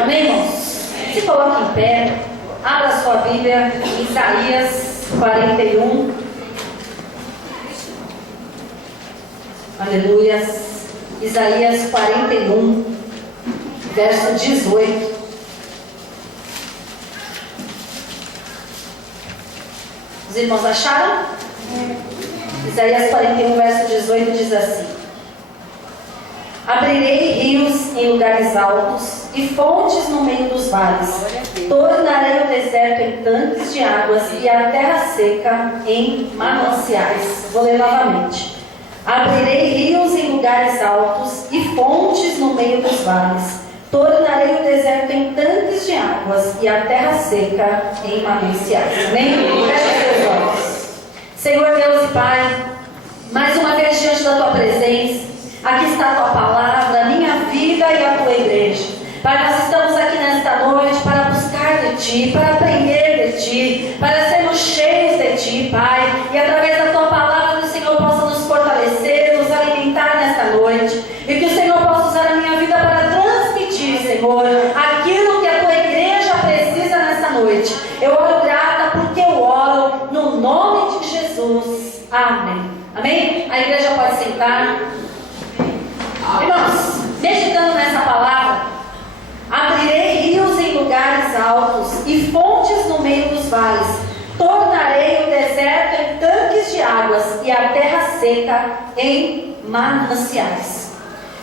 Amém, irmãos? Se coloque em pé, abra sua Bíblia em Isaías 41. Aleluias. Isaías 41, verso 18. Os irmãos acharam? Isaías 41, verso 18 diz assim: Abrirei rios em lugares altos e fontes no meio dos vales. Tornarei o deserto em tanques de águas e a terra seca em mananciais. Vou ler novamente. Abrirei rios em lugares altos e fontes no meio dos vales. Tornarei o deserto em tanques de águas e a terra seca em mananciais. Amém? Feche seus olhos. Senhor Deus e Pai, mais uma vez diante da Tua presença, aqui está a Tua palavra, a minha vida e a Tua igreja. Pai, nós estamos aqui nesta noite para buscar de Ti, para aprender de Ti, para sermos cheios de Ti, Pai, e através da Tua palavra que o Senhor possa nos fortalecer, nos alimentar nesta noite, e que o Senhor possa usar a minha vida para transmitir, Senhor, aquilo que a Tua igreja precisa nesta noite. Eu oro grata porque eu oro no nome de Jesus. Amém. Amém? A igreja pode sentar. Irmãos, meditando nessa palavra, abrirei rios em lugares altos e fontes no meio dos vales. Tornarei o deserto em tanques de águas e a terra seca em mananciais.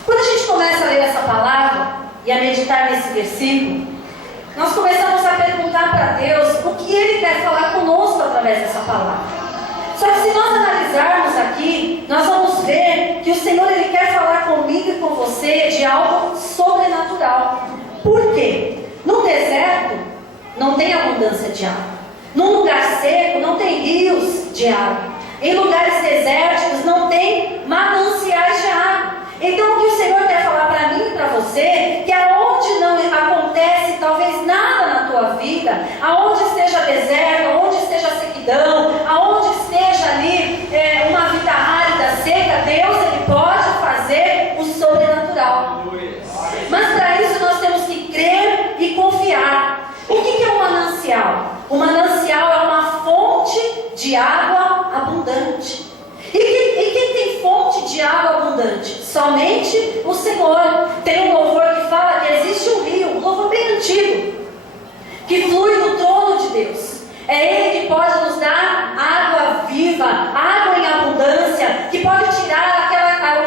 Quando a gente começa a ler essa palavra e a meditar nesse versículo, nós começamos a perguntar para Deus o que Ele quer falar conosco através dessa palavra. Só que se nós analisarmos aqui, nós vamos ver que o Senhor Ele quer falar comigo e com você de algo sobrenatural. Por quê? No deserto não tem abundância de água. Num lugar seco não tem rios de água. Em lugares desérticos não tem mananciais de água. Então o que o Senhor quer falar para mim e para você, que aonde não acontece talvez nada na tua vida, aonde esteja deserto, aonde esteja sequidão, aonde esteja ali uma vida árida, seca, Deus Ele pode fazer o sobrenatural. Mas para isso nós temos que crer e confiar. O que é um manancial? O manancial é uma fonte de água abundante. E quem tem fonte de água abundante? Somente o Senhor. Tem um louvor que fala que existe um rio, um louvor bem antigo, que flui do trono de Deus. É Ele que pode nos dar água viva, água em abundância, que pode tirar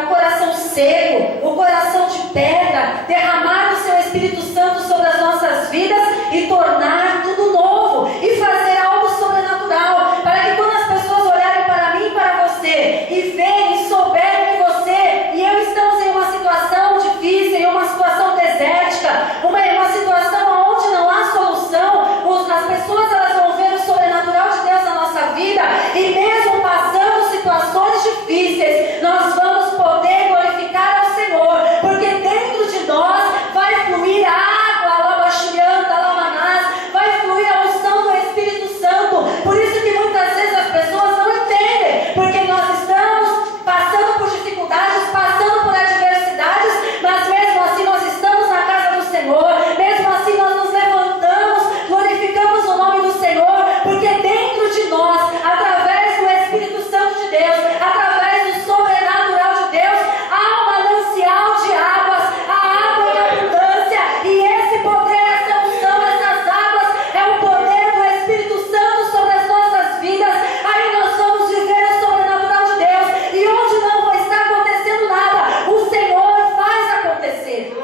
o coração seco, o coração de pedra, derramar o Seu Espírito Santo sobre as nossas vidas e tornar tudo novo, e fazer algo sobrenatural, para que quando as pessoas olharem para mim e para você, e verem, souberem que você e eu estamos em uma situação difícil, em uma situação desértica, uma situação onde não há solução, as pessoas elas vão ver o sobrenatural de Deus na nossa vida, e mesmo passando situações difíceis, nós vamos poder glorificar ao Senhor, porque dentro de nós vai fluir a água, alabaxurianta, alamanás, vai fluir a unção do Espírito Santo. Por isso que muitas vezes as pessoas não entendem, porque nós estamos passando por dificuldades, passando por adversidades, mas mesmo assim nós estamos na casa do Senhor, mesmo assim nós nos levantamos, glorificamos o nome do Senhor, porque dentro de nós, através do Espírito Santo de Deus, através do sobrenatural de Deus, há um manancial de águas, a água em abundância, e esse poder, essa unção, essas águas, é o poder do Espírito Santo sobre as nossas vidas. Aí nós vamos viver o sobrenatural de Deus, e onde não está acontecendo nada, o Senhor faz acontecer.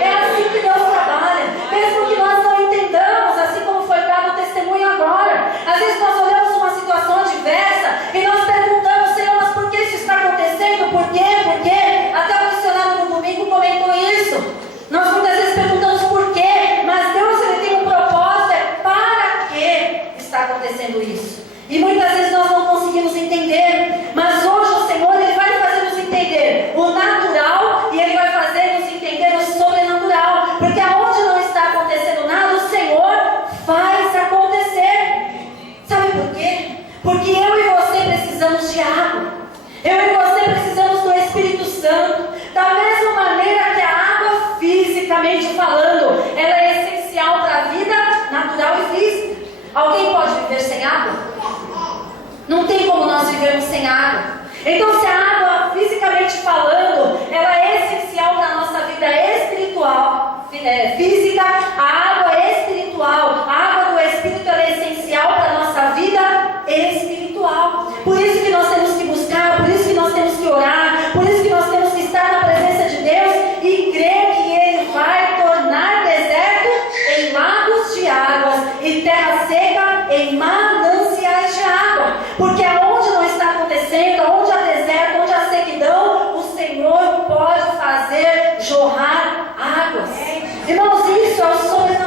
É assim que Deus trabalha, mesmo que nós não entendamos, assim como foi dado o testemunho agora. Às vezes nós olhamos uma situação adversa e nós perguntamos: Senhor, mas por que isso está acontecendo? Por quê? Por quê? Até o missionário no domingo comentou isso. Nós muitas vezes perguntamos por quê, mas Deus Ele tem um propósito, é para que está acontecendo isso. E muitas vezes nós não conseguimos entender, mas hoje o Senhor Ele vai fazer nos entender o natural, e Ele vai fazer nos entender o sobrenatural, porque aonde não está acontecendo nada, o Senhor faz acontecer. Sabe por quê? Porque eu e você precisamos de água. Eu e você precisamos do Espírito Santo. Da mesma maneira que a água, fisicamente falando, ela é nós vivemos sem água. Então, se a água, fisicamente falando, ela é essencial para a nossa vida espiritual, física, a água espiritual, a água do Espírito, ela é essencial para a nossa vida espiritual. Por isso que nós temos que buscar, por isso que nós temos que orar, por isso que nós temos que estar na presença de Deus e crer que Ele vai tornar deserto em lagos de águas e terra seca em mananciais de água. Porque aonde não está acontecendo, aonde há deserto, onde há sequidão, o Senhor pode fazer jorrar águas. Irmãos, isso é o sobrenatural.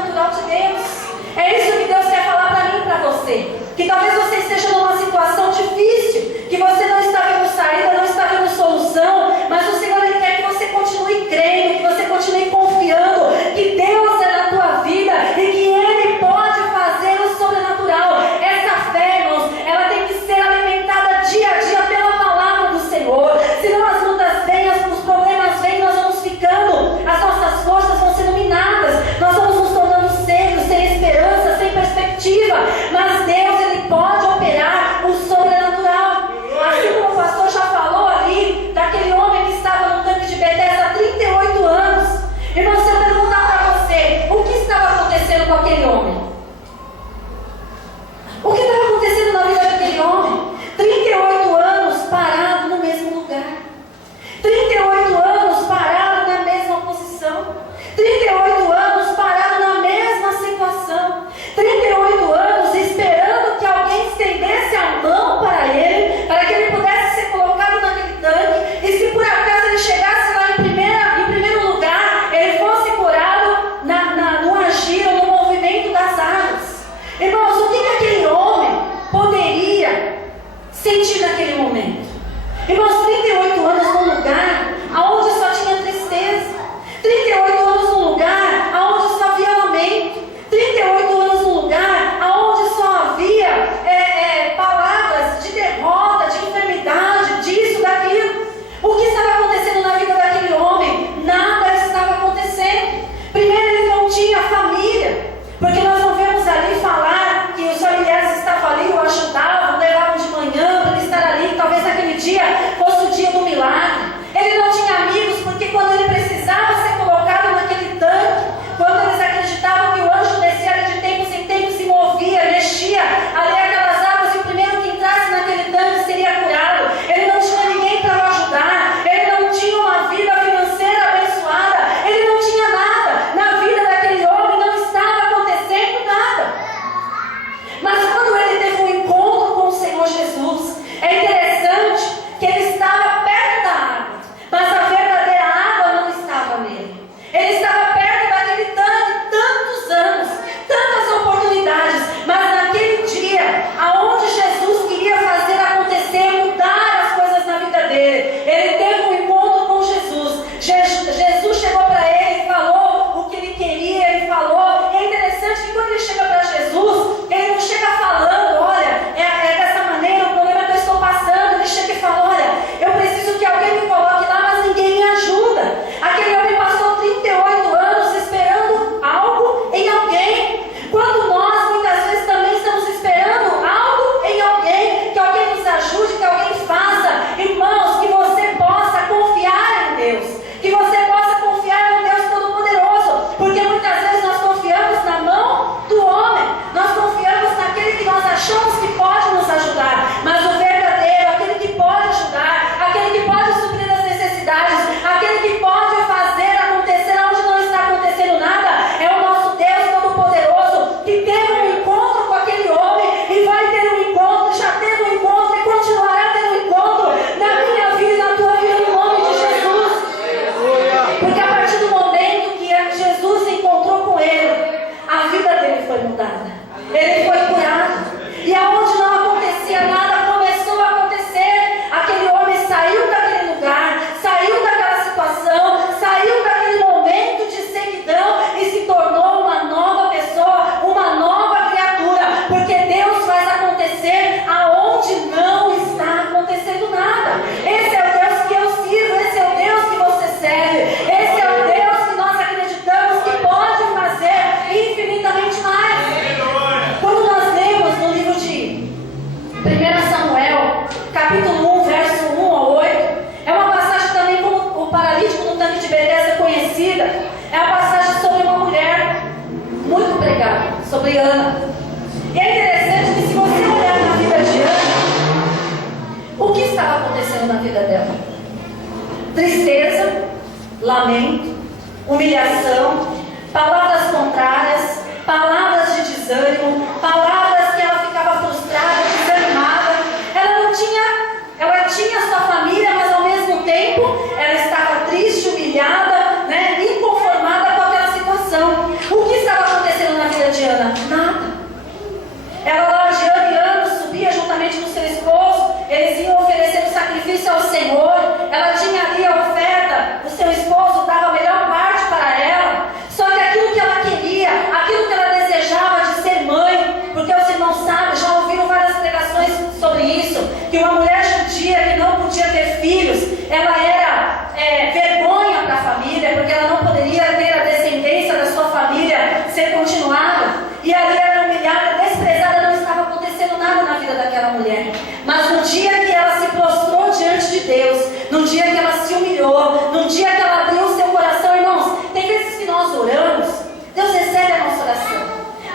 conhecida. É uma passagem sobre uma mulher muito pregada, sobre Ana. E é interessante que se você olhar na vida de Ana, o que estava acontecendo na vida dela? Tristeza, lamento, humilhação, palavras contrárias, palavras de desânimo, palavras que ela ficava frustrada, desanimada. Ela tinha sua família, mas ao mesmo tempo ela estava triste, humilhada, inconformada com aquela situação. O que estava acontecendo na vida de Ana? Nada. Ela lá de ano em ano subia juntamente com seu esposo, eles iam oferecendo sacrifício ao Senhor. Ela tinha ali a oferta, o seu esposo dava a melhor parte para ela. Só que aquilo que ela queria, aquilo que ela desejava de ser mãe, porque os irmãos sabem, já ouviram várias pregações sobre isso, que uma mulher judia que não podia ter filhos, ela era vergonha para a família, porque ela não poderia ter a descendência da sua família ser continuada. E ali era humilhada, desprezada, não estava acontecendo nada na vida daquela mulher. Mas no dia que ela se prostrou diante de Deus, no dia que ela se humilhou, no dia que ela abriu o seu coração, irmãos, tem vezes que nós oramos, Deus recebe a nossa oração.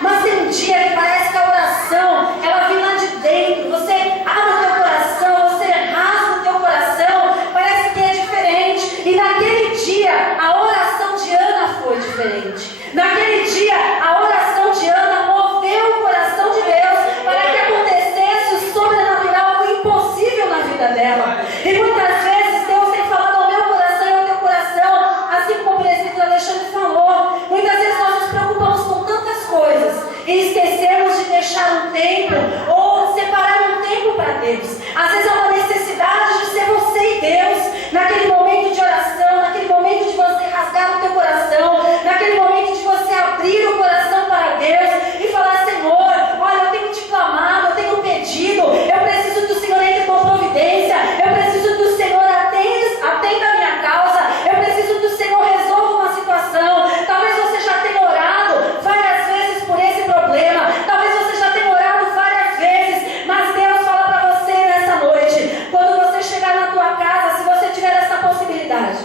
Mas tem um dia que parece que a oração, ela vem lá de dentro, você abre o teu coração, você rasga o teu coração, parece que é diferente. E naquele dia, a oração de Ana foi diferente. Naquele dia, a oração de Ana moveu o coração de Deus para que acontecesse o sobrenatural, o impossível na vida dela. E muitas vezes Deus tem falado ao meu coração e ao teu coração, assim como o presbítero Alexandre falou. Muitas vezes nós nos preocupamos com tantas coisas e esquecemos de deixar um tempo ou separar um tempo para Deus. Às vezes há uma necessidade de ser você e Deus, naquele momento de oração, naquele momento de você rasgar o teu coração, naquele momento de você abrir o coração para Deus e falar: Senhor, olha, eu tenho te clamado, eu tenho pedido, eu preciso que o Senhor entre com providência, eu preciso que o Senhor atenda a minha causa, eu preciso que o Senhor resolva uma situação. Talvez você já tenha orado várias vezes por esse problema, talvez você já tenha orado várias vezes, mas Deus fala para você nessa noite, quando você chegar na tua casa, se você tiver essa possibilidade,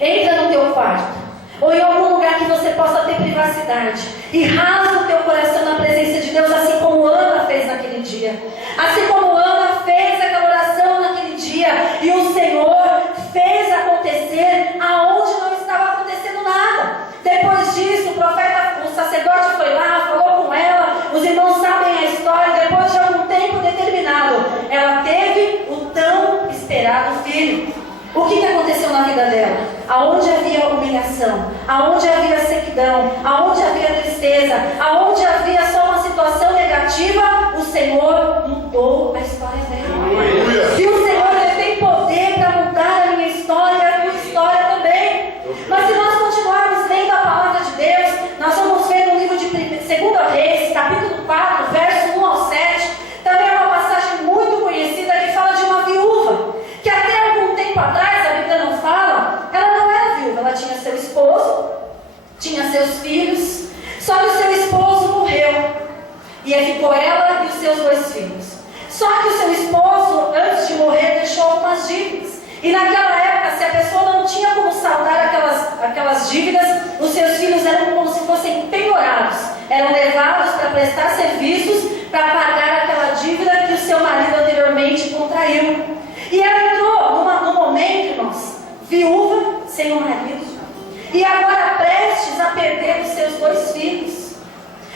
entra no teu quarto ou em algum lugar que você possa ter privacidade e rasga o teu coração na presença de Deus, assim como Ana fez naquele dia. Assim como Ana fez aquela oração naquele dia, e o Senhor fez acontecer aonde não estava acontecendo nada. Depois disso, o sacerdote foi lá, falou com ela, os irmãos sabem a história. Depois de algum tempo determinado, ela teve o tão esperado filho. O que aconteceu na vida dela? Aonde havia humilhação, aonde havia sequidão, aonde havia tristeza, aonde havia só uma situação negativa, o Senhor mudou a história dela. E o Senhor, Ele tem poder para mudar a minha história e a tua história também. Mas se nós continuarmos lendo a palavra de Deus, nós vamos ver no livro de 2 Reis, capítulo 4, verso 1 ao 7, também é uma passagem muito conhecida que fala de uma viúva, que até algum tempo atrás, a Bíblia não fala, ela não era viúva, ela tinha seu esposo, tinha seus filhos, só que o seu esposo morreu, e aí ficou ela e os seus 2 filhos. Só que o seu esposo, antes de morrer, deixou algumas dívidas, e naquela época, se a pessoa não tinha como saldar aquelas dívidas, os seus filhos eram como se fossem penhorados, eram levados para prestar serviços, para pagar aquela dívida que o seu marido anteriormente contraiu. E ela entrou num momento, irmãos, viúva, sem o marido, e agora prestes a perder os seus 2 filhos,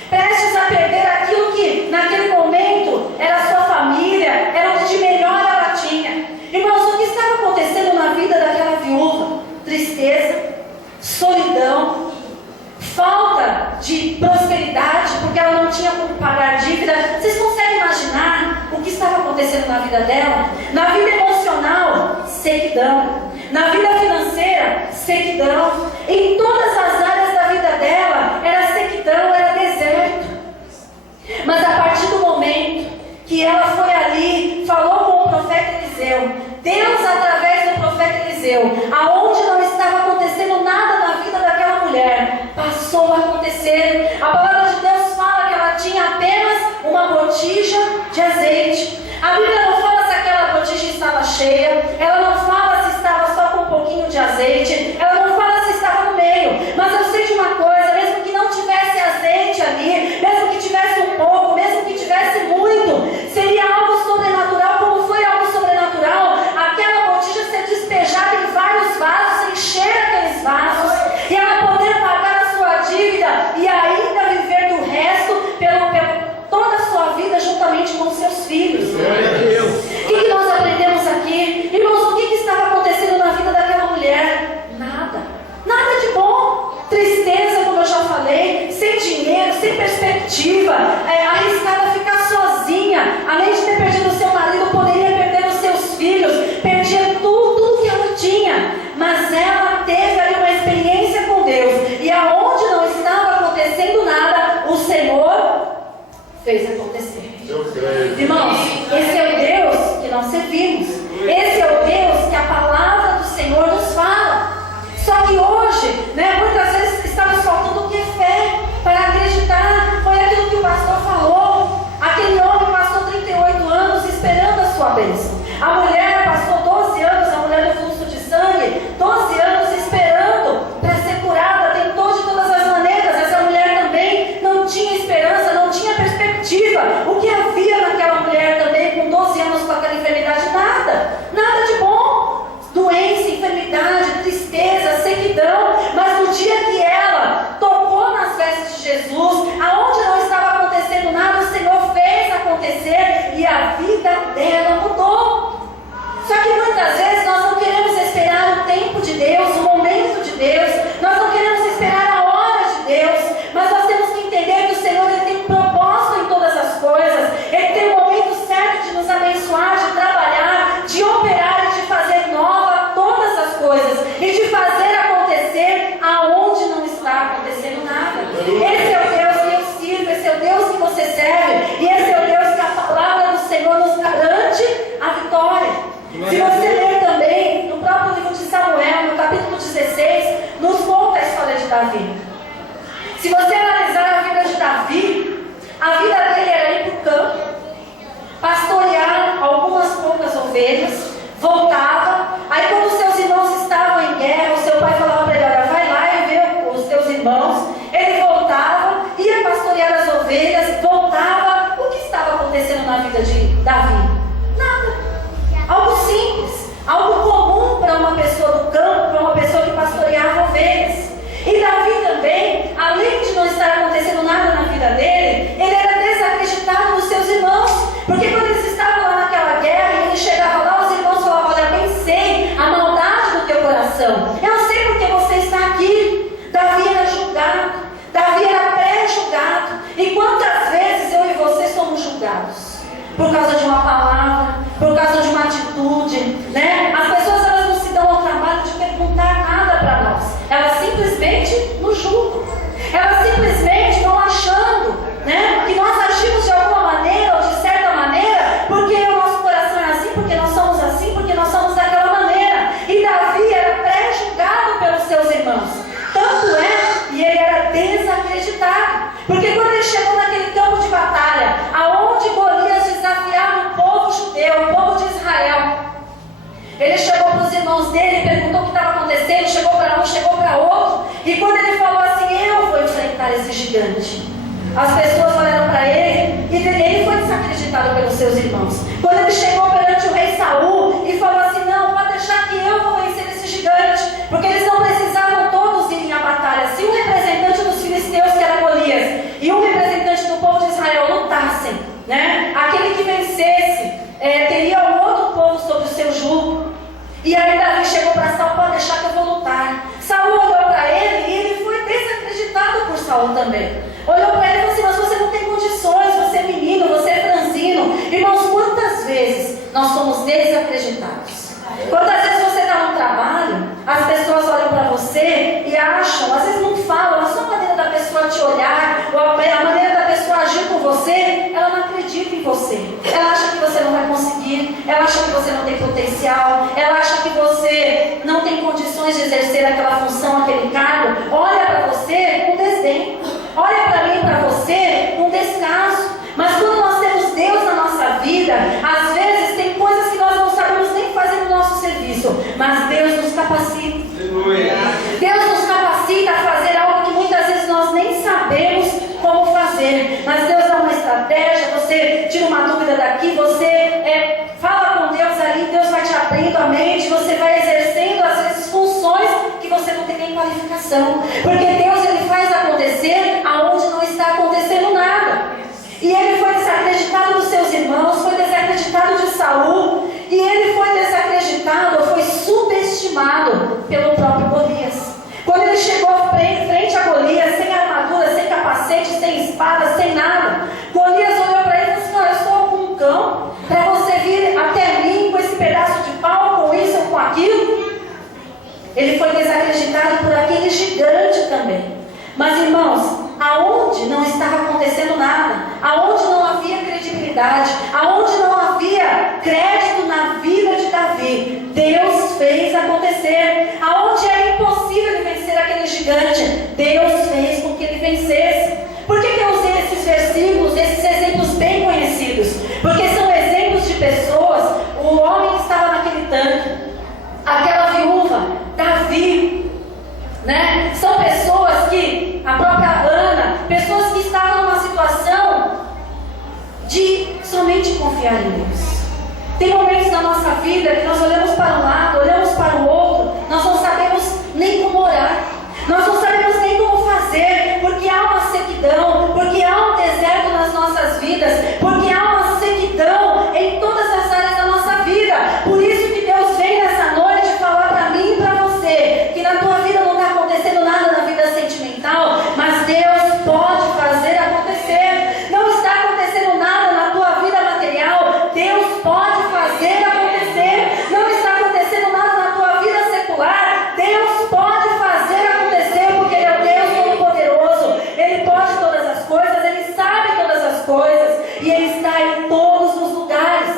prestes a perder aquilo que naquele momento era a sua família, era o que de melhor ela tinha. Irmãos, o que estava acontecendo na vida daquela viúva? Tristeza, solidão, falta de prosperidade, porque ela não tinha como pagar dívida. Vocês conseguem imaginar o que estava acontecendo na vida dela? Na vida emocional, sequidão. Na vida financeira, sequidão. Em todas as áreas da vida dela, era sequidão, era deserto. Mas a partir do momento que ela foi ali, falou com o profeta Eliseu, Deus, através do profeta Eliseu, aonde não estava acontecendo nada na vida daquela mulher, passou a acontecer. A palavra de Deus fala que ela tinha apenas uma botija de azeite. A Bíblia não fala se aquela botija estava cheia, ela não fala se estava só com um pouquinho de azeite, ela não fala se sem perspectiva, arriscada a ficar sozinha. Além de ter perdido o seu marido, poderia perder os seus filhos, perdia tudo que ela tinha. Mas ela teve ali uma experiência com Deus, e aonde não estava acontecendo nada, o Senhor fez acontecer. Irmãos, esse é o Deus que nós servimos. Esse é o Deus que a palavra do Senhor nos fala. Só que hoje, muitas vezes está nos faltando o que é fé para acreditar. Foi aquilo que o pastor falou. Aquele homem passou 38 anos esperando a sua bênção. A mulher passou 12 anos, a mulher do fluxo de sangue, 12 anos esperando para ser curada. Tentou de todas as maneiras. Essa mulher também não tinha esperança, não tinha perspectiva. O que havia naquela mulher também com 12 anos com aquela enfermidade? Nada de bom. Doença, enfermidade, tristeza, sequidão. Mas no dia que ela tocou nas vestes de Jesus, aonde não estava acontecendo nada, o Senhor fez acontecer e a vida dela mudou. Só que muitas vezes nós não queremos esperar o tempo de Deus, o momento de Deus, nós não queremos esperar a hora de Deus, mas nós temos que entender que o Senhor ele tem um propósito em todas as coisas. Ele tem o momento certo de nos abençoar, de trabalhar, de operar e de fazer nova todas as coisas e de fazer acontecer aonde não está acontecendo nada. Esse é o Deus que eu sirvo, esse é o Deus que você serve, e esse é o Deus que a palavra do Senhor nos garante a vitória. Se você ler também no próprio livro de Samuel, no capítulo 16, nos conta a história de Davi. Se você analisar a vida de Davi, a vida dele era ir para o campo, pastorear algumas poucas ovelhas, voltava. Aí quando os seus irmãos estavam em guerra, o seu pai falava para ele: olha, vai lá e vê os teus irmãos. Ele voltava, ia pastorear as ovelhas, voltava. O que estava acontecendo na vida de Davi? Nada. Algo simples, algo comum para uma pessoa do campo, para uma pessoa que pastoreava ovelhas. E Davi também, além de não estar acontecendo nada na vida dele, ele era desacreditado dos seus irmãos. Porque quando eles estavam lá naquela guerra e ele chegava lá, os irmãos falavam: olha, eu pensei a maldade do teu coração. Eu não sei porque você está aqui. Davi era julgado, Davi era pré-julgado. E quantas vezes eu e você somos julgados? Por causa de uma palavra, por causa de uma atitude, As pessoas elas não se dão ao trabalho de perguntar nada para nós. Elas simplesmente nos julgam. Elas simplesmente vão achando, que nós agimos de alguma maneira ou de certa maneira, porque o nosso coração é assim, porque nós somos assim, porque nós somos daquela maneira. E Davi era pré-julgado pelos seus irmãos. Tanto e ele era desacreditado. Porque quando ele chegou naquele campo de batalha, aonde Golias desafiava o povo judeu, o povo de Israel, ele chegou para os irmãos dele, perguntou o que estava acontecendo, chegou para um, chegou para outro, e quando ele falou assim: eu vou enfrentar esse gigante, as pessoas olharam para ele, e ele foi desacreditado pelos seus irmãos. Quando ele chegou perante o rei Saul e falou assim: não, pode deixar que eu vou vencer esse gigante, porque eles não precisavam todos irem à batalha. Se um representante dos filisteus, que era Golias, e um representante do povo de Israel lutassem, aquele que vencesse teria um outro povo sob o seu jugo. E aí Davi chegou para Saul: pode deixar que eu vou lutar. Saul olhou para ele e ele foi desacreditado por Saul também. Olhou para ele e falou assim: mas você não tem condições, você é menino, você é franzino. Irmãos, quantas vezes nós somos desacreditados? Quantas vezes você está no trabalho, as pessoas olham para você e acham, às vezes não falam, mas só a maneira da pessoa te olhar, ou a maneira da pessoa agir com você, ela não acredita em você. Ela acha que você não vai conseguir, ela acha que você não tem potencial, ela acha que você não tem condições de exercer aquela função, aquele cargo. Olha para você com desdém, olha para mim e para você com descaso. Mas quando nós temos Deus na nossa vida, às vezes tem coisas que nós não sabemos nem fazer no nosso serviço, mas Deus nos capacita. Deus nos capacita a fazer algo que muitas vezes nós nem sabemos como fazer, mas Deus dá uma estratégia. Você tira uma dúvida daqui, você fala com Deus ali, Deus vai te abrindo a mente, você vai exercendo às vezes funções que você não tem nem qualificação, porque Deus ele faz acontecer aonde não está acontecendo nada. E ele foi desacreditado dos seus irmãos, foi desacreditado de Saul, e ele foi desacreditado, foi subestimado pelo próprio Golias. Quando ele chegou frente a Golias, sem armadura, sem sem capacete, sem espada, sem nada. Golias olhou para ele e disse: não, eu sou como um cão, para você vir até mim com esse pedaço de pau, com isso ou com aquilo. Ele foi desacreditado por aquele gigante também. Mas, irmãos, aonde não estava acontecendo nada, aonde não havia credibilidade, aonde não havia crédito na vida de Davi, Deus fez acontecer. Aonde era impossível ele vencer aquele gigante, Deus fez com que ele vencesse. Por que eu usei esses versículos, esses exemplos bem conhecidos? Porque são exemplos de pessoas. O homem que estava naquele tanque, aquela viúva, Davi, né? São pessoas que, a própria Ana, pessoas que estavam numa situação de somente confiar em Deus. Tem momentos na nossa vida que nós olhamos para um lado, olhamos para o outro, nós não sabemos nem como orar, nós não sabemos nem como fazer, porque há uma sequidão, porque há um deserto nas nossas vidas, porque há uma sequidão em todas as áreas da nossa vida. Por isso que Deus vem nessa noite falar para mim e para você, que na tua vida não está acontecendo nada na vida sentimental, mas Deus pode fazer acontecer. Não está acontecendo nada na tua vida material, Deus pode fazer acontecer. Não está acontecendo nada na tua vida secular, Deus pode fazer acontecer, porque Ele é o Deus Todo-Poderoso. Ele pode todas as coisas, Ele sabe todas as coisas, e Ele está em todos os lugares.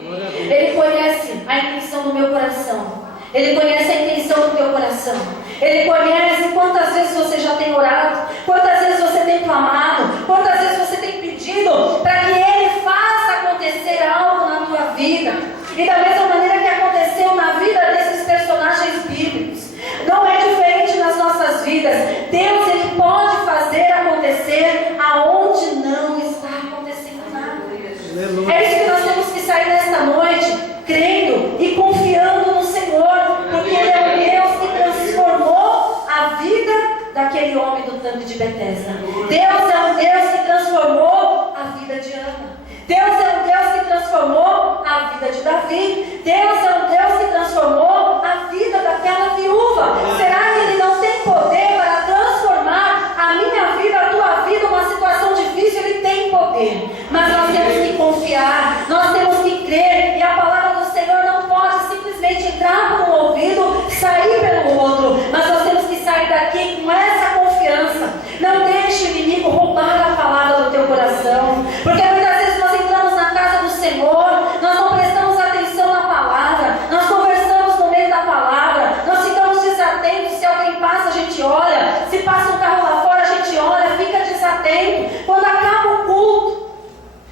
Ele conhece a intenção do meu coração. Ele conhece a intenção do teu coração. Ele conhece quantas vezes você já tem orado, quantas vezes você tem clamado, quantas vezes você tem pedido para que Ele faça acontecer algo na tua vida. E da mesma maneira que aconteceu na vida desses personagens bíblicos, não é diferente nas nossas vidas. Deus, Ele pode fazer acontecer aonde não está acontecendo nada. É isso que nós temos que sair nesta noite, crendo e confiando no Senhor, porque Ele é o Deus que transformou a vida daquele homem do tanque de Betesda. Deus é um Deus que transformou a vida de Ana. Deus é um Deus que transformou a vida de Davi. Deus é um Deus que transformou a vida daquela viúva. Será que Ele não tem poder para transformar a minha vida, a tua vida, uma situação difícil? Ele tem poder, mas nós temos que confiar, nós temos que crer, e a palavra do Senhor não pode simplesmente entrar por um ouvido, sair pelo outro, mas nós temos que sair daqui com essa confiança. Não deixe o inimigo roubar a palavra do teu coração, porque muitas vezes nós entramos na casa do Senhor, nós não prestamos atenção na palavra, nós conversamos no meio da palavra, nós ficamos desatentos. Se alguém passa, a gente olha, se passa um carro lá fora, a gente olha, fica desatento. Quando acaba o culto,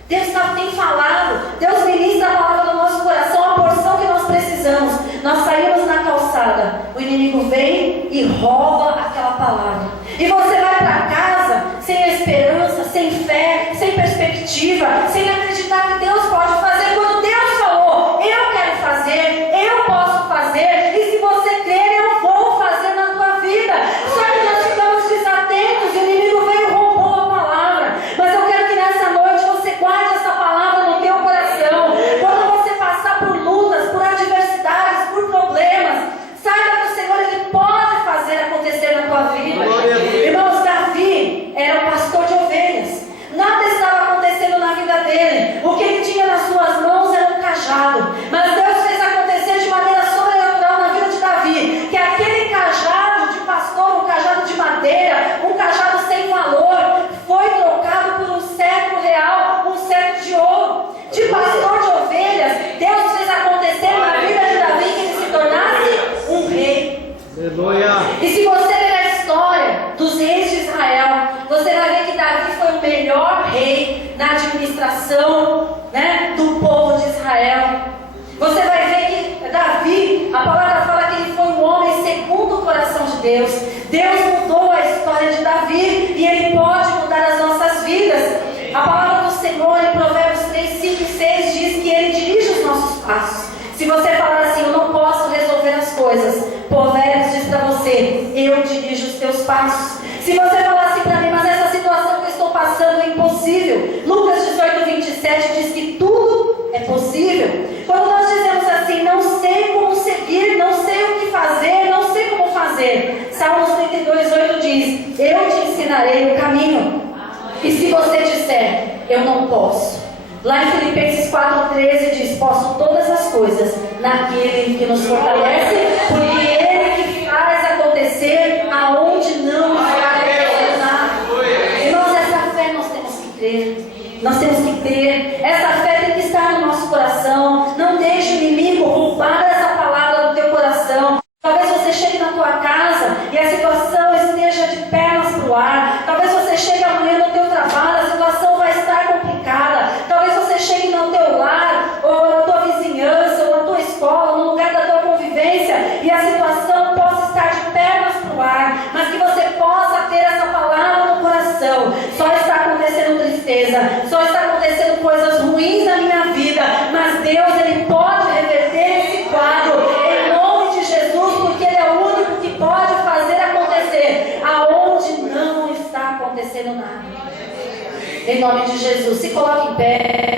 Deus tem falado, Deus ministra a palavra do nosso coração, a porção que nós precisamos. Nós saímos na calçada, o inimigo vem e rouba aquela palavra, e você vai para casa sem esperança, sem fé, sem perspectiva, sem acreditar que Deus pode fazer. Quando Deus falou, eu quero fazer, eu posso fazer, e se você crer, eu vou fazer na tua vida. Só que nós ficamos desatentos, e o inimigo veio e roubou a palavra. Mas eu quero que nessa noite você guarde essa palavra no teu coração. Quando você passar por lutas, por adversidades, por problemas, saiba que o Senhor, Ele pode fazer acontecer na tua vida. Irmãos, Davi era um pastor de ovelhas. Nada estava acontecendo na vida dele. O que ele tinha nas suas mãos era um cajado. Mas Deus fez acontecer de maneira sobrenatural na vida de Davi, que aquele cajado de pastor, um cajado de madeira, um cajado sem valor, foi trocado por um cetro real, um cetro de ouro. De pastor de ovelhas, Deus fez acontecer na vida de Davi que ele se tornasse um rei. Aleluia. E se você ler a história dos reis de Israel, você vai ver que Davi foi o melhor rei na administração, né, do povo de Israel. Você vai ver que Davi, a palavra fala que ele foi um homem segundo o coração de Deus. Deus mudou a história de Davi, e Ele pode mudar as nossas vidas. A palavra do Senhor em Provérbios 3, 5 e 6 diz que Ele dirige os nossos passos. Se você falar assim, eu não posso resolver as coisas, Provérbios diz para você, eu dirijo os teus passos. Se você falar assim para mim, mas essa situação que eu estou passando é impossível, Lucas 18, 27 diz que tudo é possível. Quando nós dizemos assim, não sei como seguir, não sei o que fazer, não sei como fazer, Salmos 32, 8 diz, eu te ensinarei o caminho. E se você disser, eu não posso. Lá em Filipenses 4,13 diz, posso todas as coisas naquele que nos fortalece, porque Ele que faz acontecer aonde não está acontecendo nada. Irmãos, essa fé nós temos que ter. Nós temos que ter. Essa fé tem que estar no nosso coração. Não deixe o inimigo roubar essa palavra do teu coração. Talvez você chegue na tua casa e a situação esteja de pernas para o ar. Talvez você chegue amanhã no teu trabalho, a situação vai estar complicada. Talvez você chegue no teu lar, ou na tua vizinhança, ou na tua escola, no lugar da tua convivência, e a situação possa estar de pernas para o ar, mas que você possa ter essa palavra no coração. Só está acontecendo tristeza, só está acontecendo coisas ruins na minha vida, mas Deus, Ele pode reverter esse quadro. Pode fazer acontecer aonde não está acontecendo nada. Em nome de Jesus, se coloque em pé.